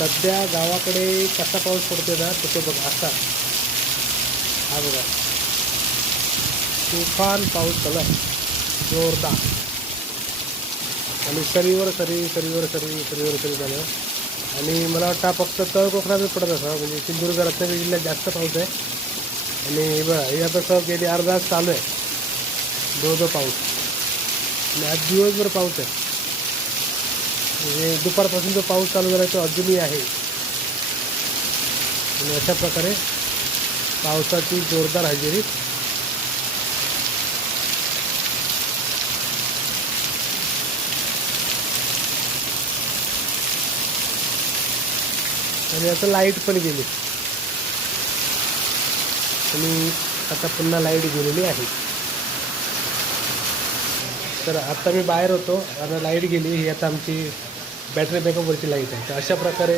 सध्या गावाकडे कसा पाऊस पडतोय ना तो बघा असा. हा बघा तुफान पाऊस चालू आहे जोरदार आणि सरीवर सरी झालं. आणि मला वाटतं हा फक्त तळ कोकणातच पडत असा, म्हणजे सिंधुदुर्ग रत्नागिरी जिल्ह्यात जास्त पाऊस आहे. आणि बघा हे आता कसं गेली अर्धा तास चालू आहे धो पाऊस. आणि आज दिवसभर पाऊस आहे, म्हणजे दुपारपासून जो पाऊस चालू झाला तो अजूनही आहे. आणि अशा प्रकारे पावसाची जोरदार हजेरी. आणि आता लाईट पण गेली आणि आता पुन्हा लाईट गेलेली आहे. तर आता मी बाहेर होतो आणि लाईट गेली. ही आता आमची बॅटरी बॅकअपवरची लाईट आहे. तर अशा प्रकारे